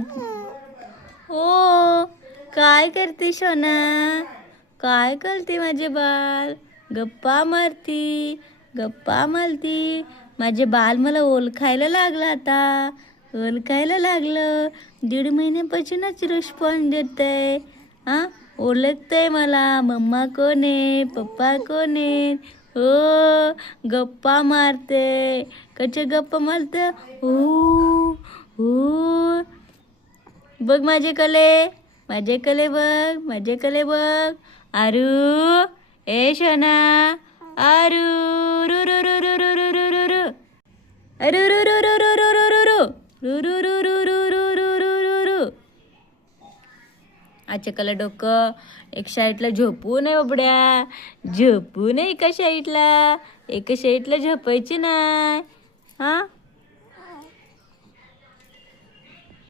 ओ काय करते सोना? काय करते माझे बाल? गप्पा मारती माझे बाल मला ओळखायला लागलं आता. ओळखायला लागलं. 1.5 महिन्यापासूनच रिस्पॉन्स देतंय. ओळखतंय मला. मम्मा कोण आहे, पप्पा कोण आहे. हो गप्पा मारते. कसे गप्पा मारते? हो हो. बघ माझे कले बघ. आरू ए शोना आरू रू रू रू रू रू रू रू रू रू अरू रू रू रू रू रू रू रू रू रू रू रू रू रू रू रू रू रू. आचकाला डोकं एक साईडला झोपू नये बाबड्या. झोपू नये एका साईडला झोपायची नाही.